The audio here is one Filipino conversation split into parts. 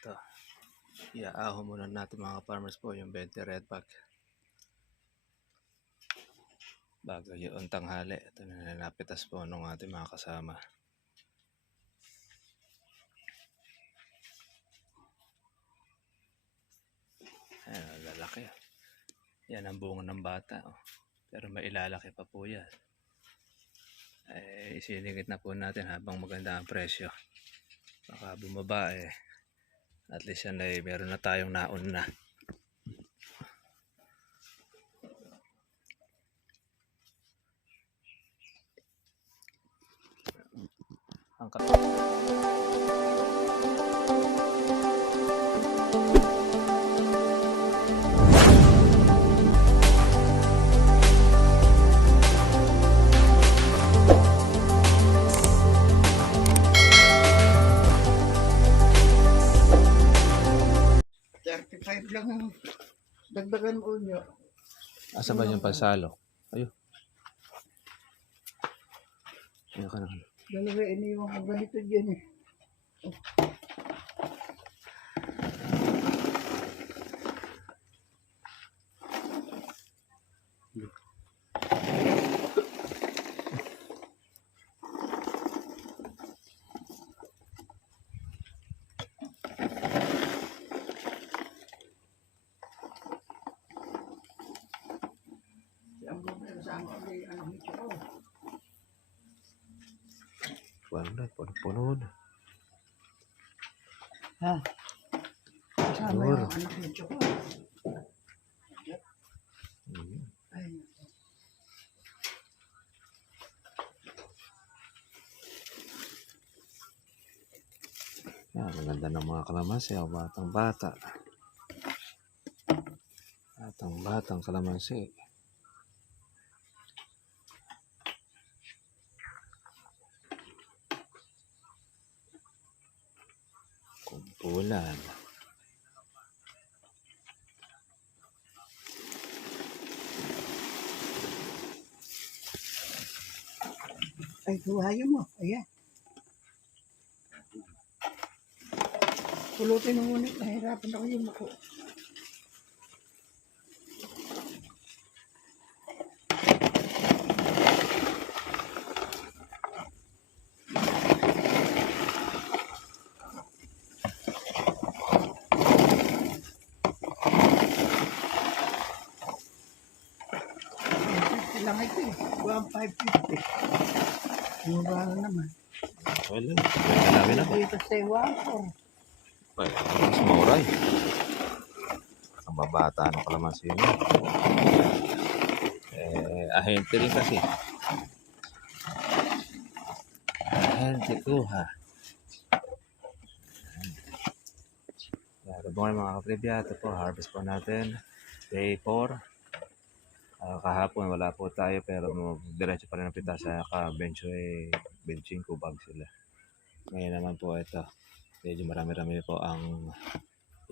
Ito, iaahon muna natin mga farmers po yung 20 red pack. Bago yung tanghali, ito na napitas po ng ating mga kasama. Ayan, lalaki. Yan ang bunga ng bata. Oh. Pero may ilalaki pa po yan. Isiningit na po natin habang maganda ang presyo. Baka bumaba at least yan ay meron na tayong naon na. Ang lang ang dagdagan mo niya. asa ba yung pansalo? Ayun. Ayun ka na. Dalawa iniwan ko ganito dyan eh. Oh. Wala, puno na. Ha? Kasama yung anak ni Choco. Ay. Yan, maganda ng mga kalamansi. Batang bata. Batang kalamansi. Kumpulan. Ay, buhayo mo. Ayan. Pulutin mo muna. Nahirapan ako yung mako. Lang ito eh. 1,550. Mura na naman. Wala. Marami na po. Dito sa 1,400. Mas mauray. Ang babata ng kalamansi niya. Ahente rin kasi. Ahente ko ha. Good morning mga kapribya. Ito po, harvest po natin. Day 4. Kahapon wala po tayo pero diretso pa rin ang pitas sa bencho benching ko bag sila. Ngayon naman po ito. Medyo marami-rami po ang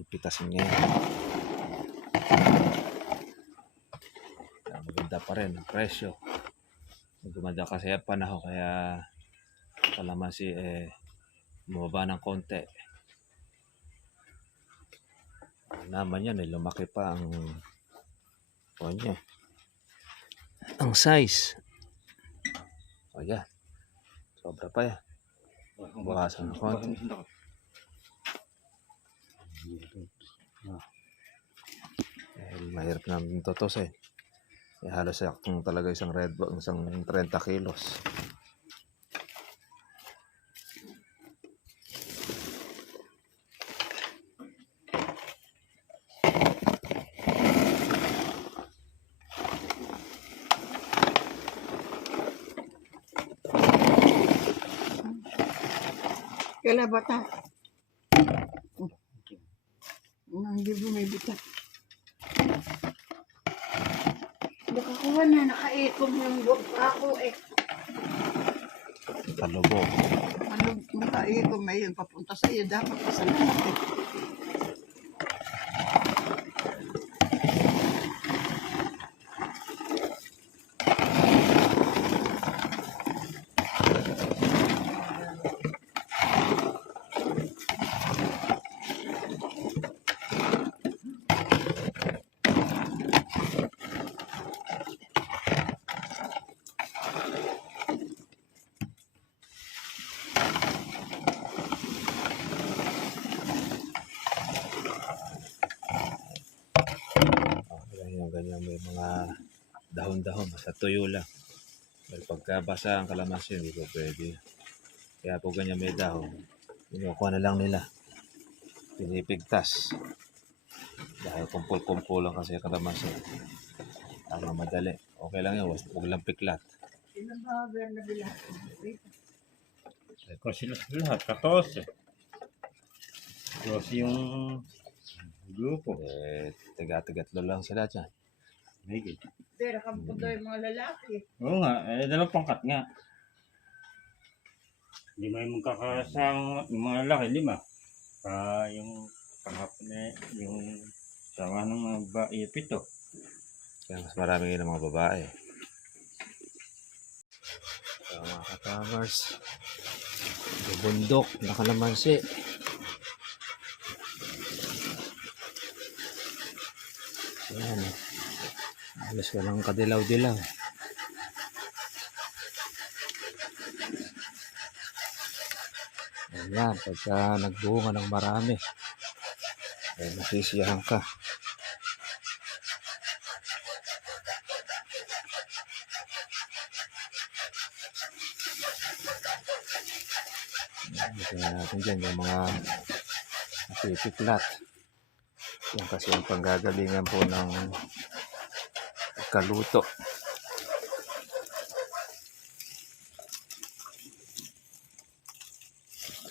pitasin ngayon. Maganda pa rin ang presyo. Gumanda kasi ang panahon kaya kalamansi bumaba ng konti. Naman yan lumaki pa ang niya. Ang size. O yan. Sobra pa yan. Bukasan ng konti. Mahirap namin tutusin. Halos saktong talaga isang red bag, isang 30 kilos. Kailan bata? Hindi bumibita. Nakakuha na, nakaikom yung ako eh. Kalubo. Nakaikom na yun, papunta sa iyo, dapat pasalamat eh. na may mga dahon-dahon, basta tuyo lang. Dahil pagka basa ang kalamansi, hindi po pwede. Kaya po ganyan may dahon, kinukuha na lang nila. Pinipigtas. Dahil kumpul-kumpul lang kasi ang kalamansi. Para madali. Okay lang yun, huwag lang piklat. Ilan ba na bilang? Kasi lahat, 14. 12 yung grupo. Tiga-tigatlo lang sila dyan. Higit. Pero kampo daw yung mga lalaki. Oo nga, dalawang pangkat nga. Lima yung magkakasama, yung mga lalaki, 5. Yung kahapon yung sama ng mga babae, 7. Kaya mas marami ngayon ng mga babae. So, mga katamers, yung bundok na kalamansi. Ayan. Alas walang kadilaw-dilaw. Ayan, pagka nagbunga ng marami, ay masisiyahan ka. Tingnan natin dyan yung mga napipiklat. Yan kasi ang panggagalingan po ng kaluto.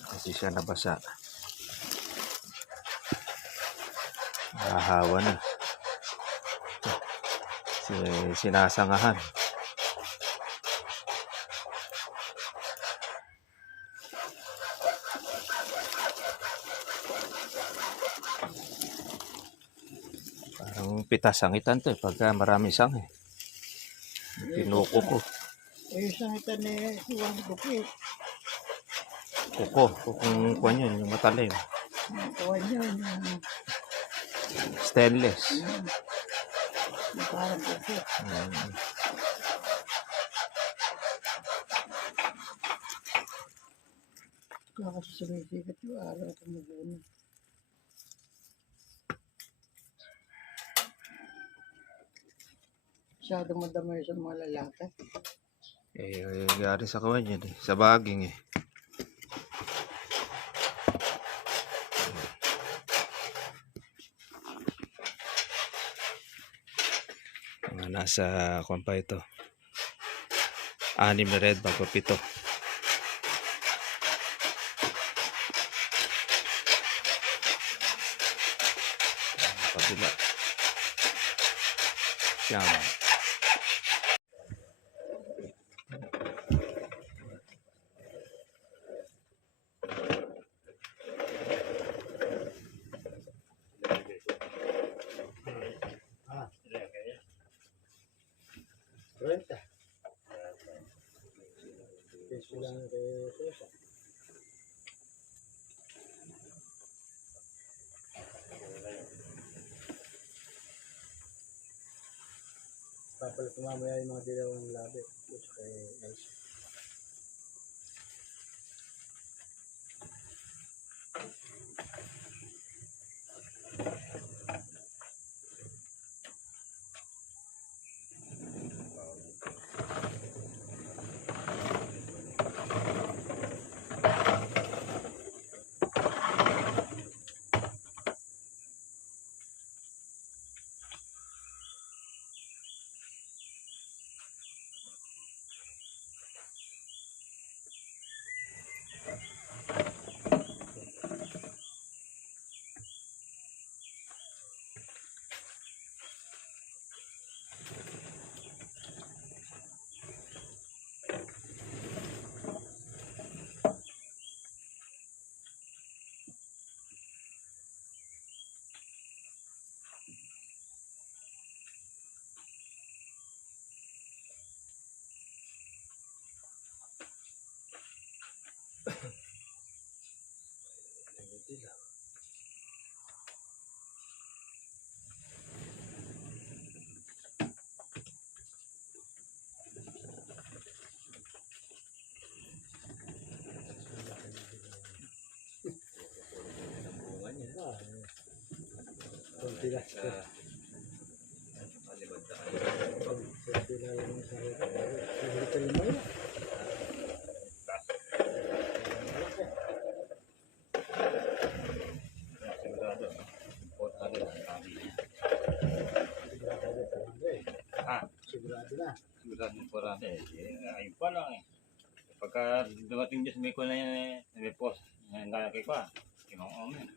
Kasi siya nabasa. Nahahawa na. Sinasangahan. Parang pitas sangitan to pagka marami sang Pinuko ko. Eh, isang ito ni Juan Bukit. Kung kuwan yun, yung matalim. Kuwan yun. Stainless. Yung parang bukit. Kaya kasi sumisikat yung araw at umuuna. Masyadong madamay sa mga lalaki. Gari sa kawan yun sa baging Mga nasa kuwan pa ito. 6 na red bag pa 7. Kabila. Yan. Papalit ko mamaya yung mga dilaw ng labi. Gusto kay Elsa. Konti lang. Siguro kayo mo yun. Sigurado. Importante ang sabi niya. Ah, Sigurado na. sigurado importante. Ayun pa lang eh. Pagka dumating dyan sa may ko na yan eh, may post, ang gaya kay ko kinong omen.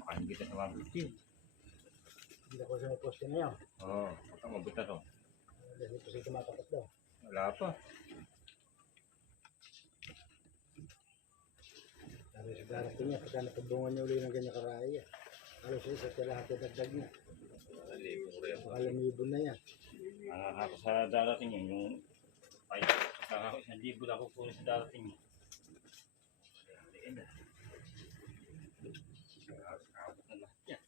Makain kita sa 150. Hindi ako sa may poste na yun. Oo, baka mabuta to. Dahil ito siya tumatapat daw. Wala pa. Sabi sa darating niya, pagka napagdungan niya uli ng ganyan karaya. Halos isa sa lahat yung dagdag niya. Makalamibon na yan. Ang ako sa darating niya, yung ay, ako 1,000 lang ako po sa darating niya. Liin na. Abot na lahat yan.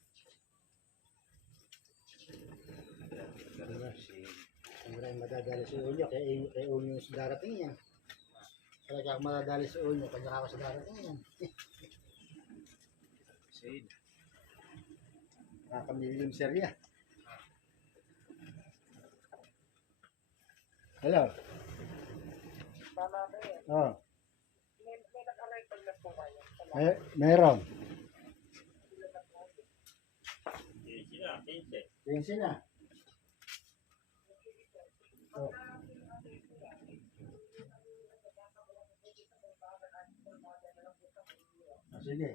Ang maraming madadali sa unyo, kaya unyo sa darating yan. Kaya ako madadali sa unyo, kanya ako sa darating yan. Shade. Nakakamilyong serya. Hello? Oh. Meron. Sila, 15. Yan sila. Oh. Sige.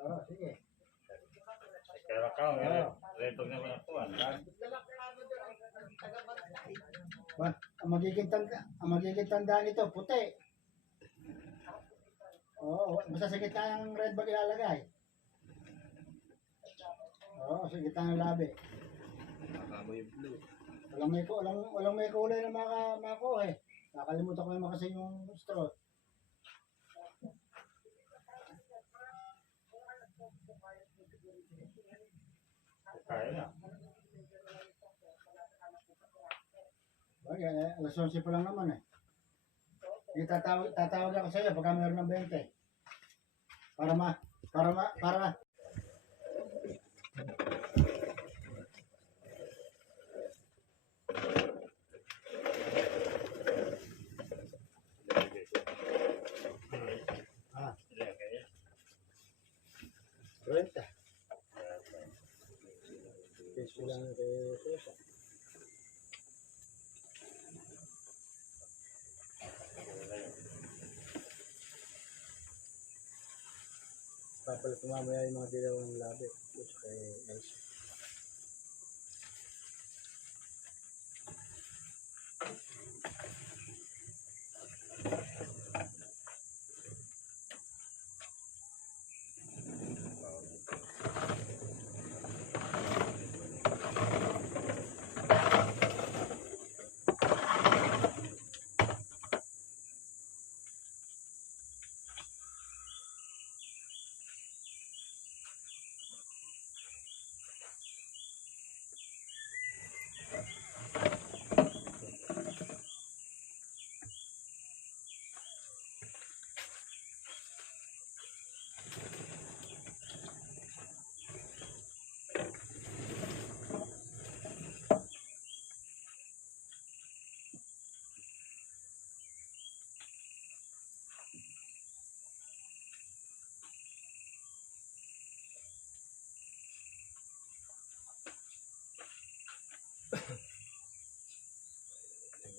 Oh, sige. Pero ka, retog naman ako. Ang magiging tandaan nito, puti. Oo, basta sa gitna ng red bag ilalagay. Oo, sa gitna ng labi. Nakakamo yung blue. Walang may kulay na makakuha eh. Nakalimutan ko naman kasi yung straw. Kaya na. Bagay, alas 11 pa lang naman eh. Tatawag ako sa iyo pagka meron ng 20. Para Sila, kaya. 30. Peso lang kay Sosa. Papalit mamaya yung mga dilawang labi. Tapos kay Elsa.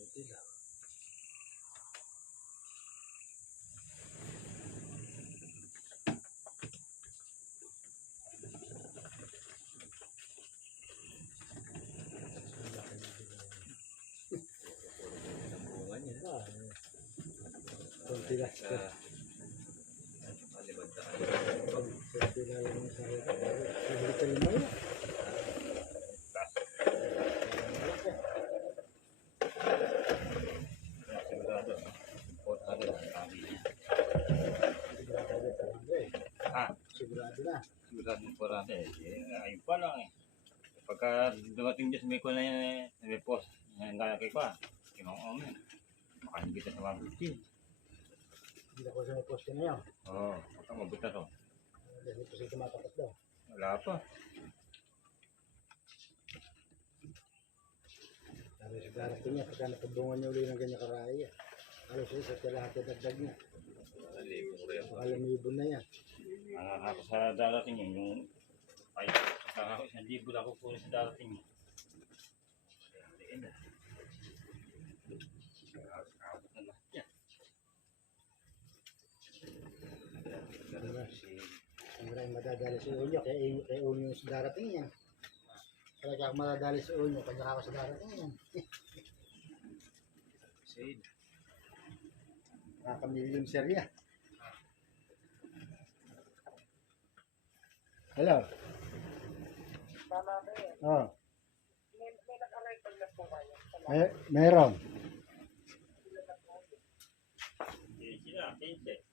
Kunti lang. Kunti lang yung sa siguro kayo mo yun. Sigurado. Importante ang sabi niya. Sigurado talaga eh. Sigurado na. Sigurado importante. Ayun pa lang eh. Pagka dumating dyan sa may ko na yan eh, may post, ang gaya kay ko kinong omen. Makain kita sa 150. Hindi ako sa may poste na yun. Oo, baka mabuta to. Hindi kasi tumatapat daw. Wala pa. Sabi sa darating niya, pagka napabungan niya uli ng ganyan karaya. Halos isa sa lahat yung dagdag niya. Makalamibo na yan. Ako sa darating yun, yung ay, ako 1,000 lang ako po sa darating yun. Ang maraming madadali sa unyo, kaya unyo yung sa darating yan. Kaya ako madadali sa unyo, kanya ako sa darating yan. Nakamilyon serya. Hello? Oh. Meron.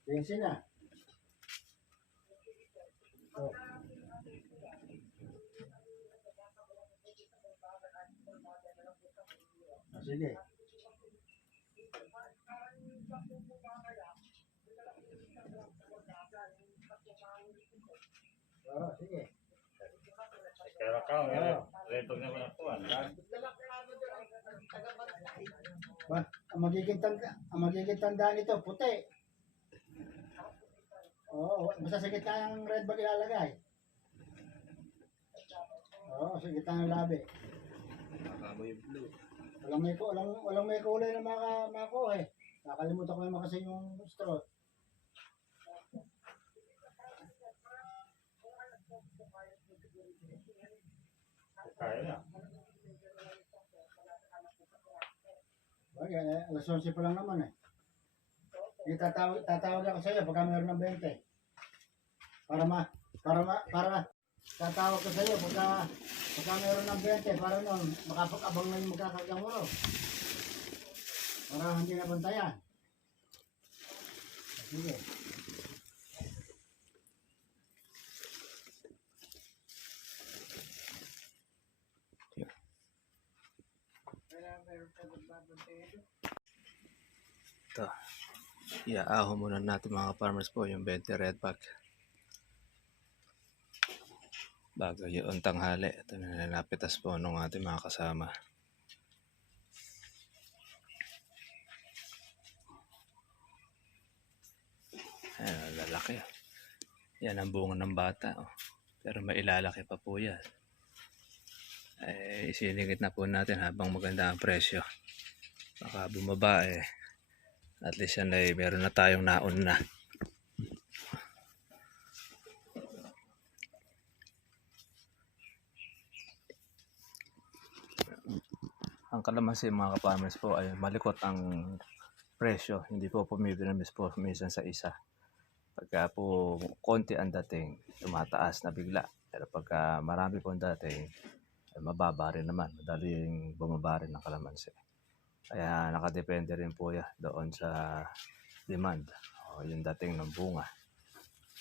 15 na. Oh. Sige. Oh, sige. Kaya ka, retog naman ako. Ang magiging tandaan nito, puti. Oo, basta sa gitna ng red bag ilalagay. Oo, sa gitna ng labi. Walang may kulay na mako eh. Nakalimutan ko yung makasin yung straw. Kaya na. Okay, alas 11 pa lang naman eh. Tatawag ako sa iyo pagka mayroon ng 20. Para tatawag ko sa iyo pagka mayroon ng 20 para noon makapag-abang na yung magkakagang mo. Para hindi na bantayan. Sige. Ito. Iaaho muna natin mga farmers po yung 20 red bag. Bago yung tanghali. Ito na napitas po ng ating mga kasama. Ayan, lalaki. Yan ang bunga ng bata. Oh. Pero may ilalaki pa po yan. Isinigit na po natin habang maganda ang presyo. Baka bumaba eh. At least yan ay meron na tayong naon na. Ang kalamansi mga ka-farmers po ay malikot ang presyo. Hindi po pumipinamis po minsan sa isa. Pagka po konti ang dating, tumataas na bigla. Pero pagka marami po ang dating, ay mababa rin naman. Madaling bumaba rin ang kalamansi. Kaya nakadepende rin po yan doon sa demand o yung dating ng bunga.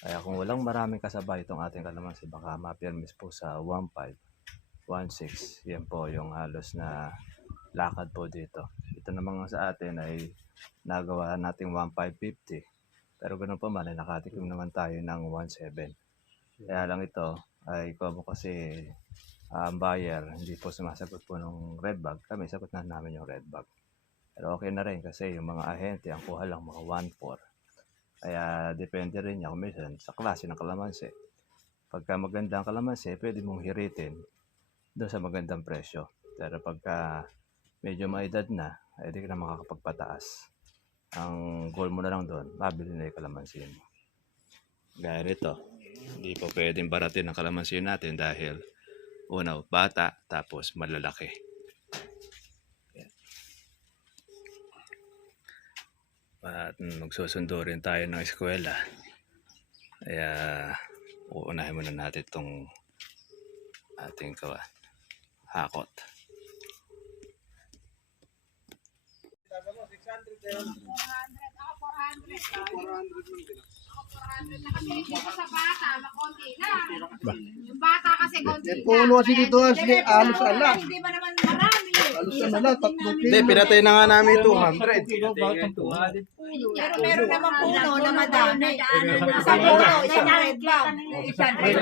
Kaya kung walang maraming kasabay itong ating kalamansi, baka mapirmis po sa 1.5, 1.6. Yan po yung halos na lakad po dito. Ito naman sa atin ay nagawa nating 1.550. Pero ganoon pa man ay nakatikim naman tayo ng 1.7. Kaya lang ito ay como kasi ang buyer hindi po sumasagot po ng red bag. Kami sagot na namin yung red bag. Pero okay na rin kasi yung mga ahente ang kuha lang mga 1.4. Kaya depende rin niya kung minsan sa klase ng kalamansi. Pagka magandang kalamansi, pwede mong hiritin doon sa magandang presyo. Pero pagka medyo maedad na, ay di ka na makakapagpataas. Ang goal mo na lang doon, mabili na yung kalamansi mo. Gaya nito, hindi po pwedeng baratin ang kalamansi natin dahil una, bata, tapos malalaki. Yan. At magsusundo rin tayo ng eskwela. Kaya uunahin muna natin itong ating hakot. Sa bata, makonti na. Yung bata kasi konti na. Puno kasi dito, sige, alos ala. Hindi ba naman marami? Alos na lang, 3 kilo. Hindi, pinatay na nga namin 200. Pero meron naman puno na madami. Sa puno, isang red ba? Isang red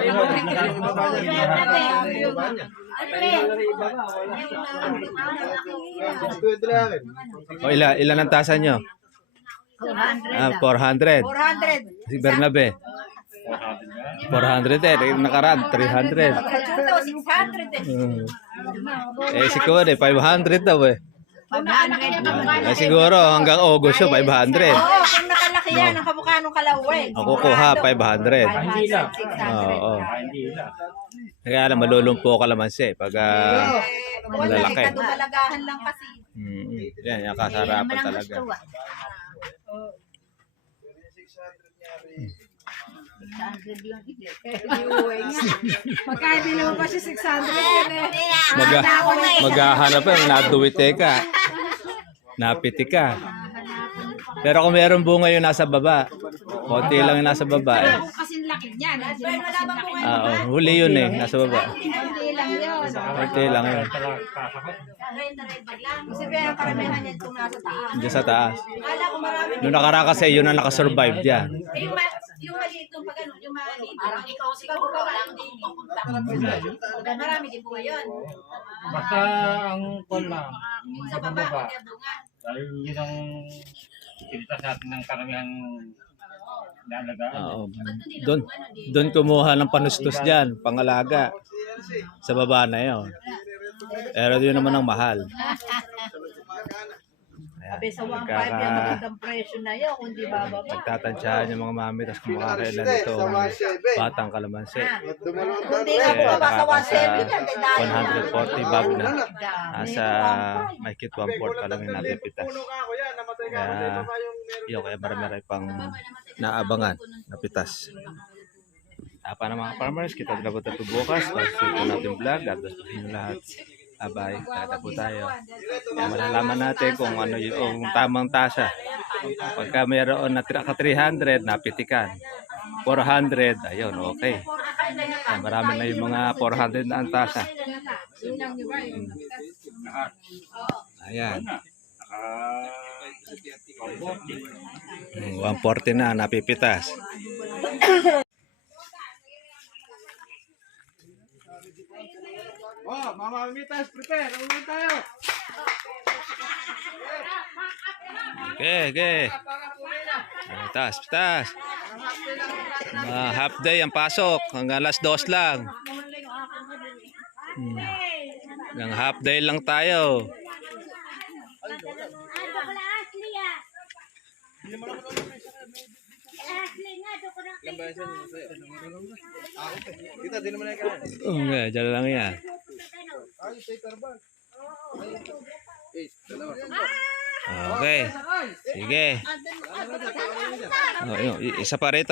O ilan ang tasa nyo? 400. 400. Si Bernabe. 400 eh. Nakaraan, 300. Kachuto, 600 eh. Si Kuwan 500 daw eh. 500. Siguro hanggang August yun, 500. Oo, kung nakalaki yan, ang kamukha nung kalaway. Ako kuha, 500. 600. Oo. Kaya alam, malulumpo ka naman siya pag malalaki. Dumalagahan lang kasi. Yan, yung kasarapan talaga. Magkaya din naman pa siya 600 yun eh. Maghahanap pa, naduwite ka. Napiti ka. Pero kung meron bunga yung nasa baba, konti lang yung nasa baba eh. Kasing laki niya. Wala ba po Oo, huli yun eh, nasa baba. Hindi lang yun. Konti lang yun. Kasi kaya karamihan yan kung nasa taas. Diyan sa taas. Kala ko marami. Nung nakaraan kasi, yun ang nakasurvive dyan. Yung maliit yung pag ano, yung maliit. Parang ikaw siguro lang din pupunta. Marami din po ngayon. Basta ang kon lang. Sa baba, kaya bunga. Dahil yun ang ikilitas natin ng karamihan nalagaan. Oo. Doon kumuha ng panustos dyan, pangalaga. Sa baba na yun. Pero yun naman ang mahal. Sabi sa 1.5 yung magandang presyo na yun, kung di bababa. Nagtatansyahan yung mga mami, tapos kumakailan dito batang kalamansi. Kung di nga bumaba sa 1.7 yan, di dahil na. 140 bag na. Nasa mahigit 1/4 pa lang yung napipitas. Kaya yun, kaya marami pang naabangan na pitas. Apa na mga farmers, kita na po tayo bukas. Pag-sweet natin vlog. God bless po sa inyo lahat. Abay, kata po tayo. Kaya malalaman natin kung ano yung tamang tasa. Pagka mayroon na 300, napitikan. 400, ayun, okay. Kaya marami na yung mga 400 na ang tasa. Ayan. 140 na, napipitas. Oh, Mama Mitas, prepare. Uwi tayo. Okay. Pitas. Half day ang pasok. Hanggang alas 2 lang. Hanggang half day lang tayo. Kita, di naman na kaya. Okay, dyan lang yan. Okay. Sige. Oh, yun. Isa pa rito.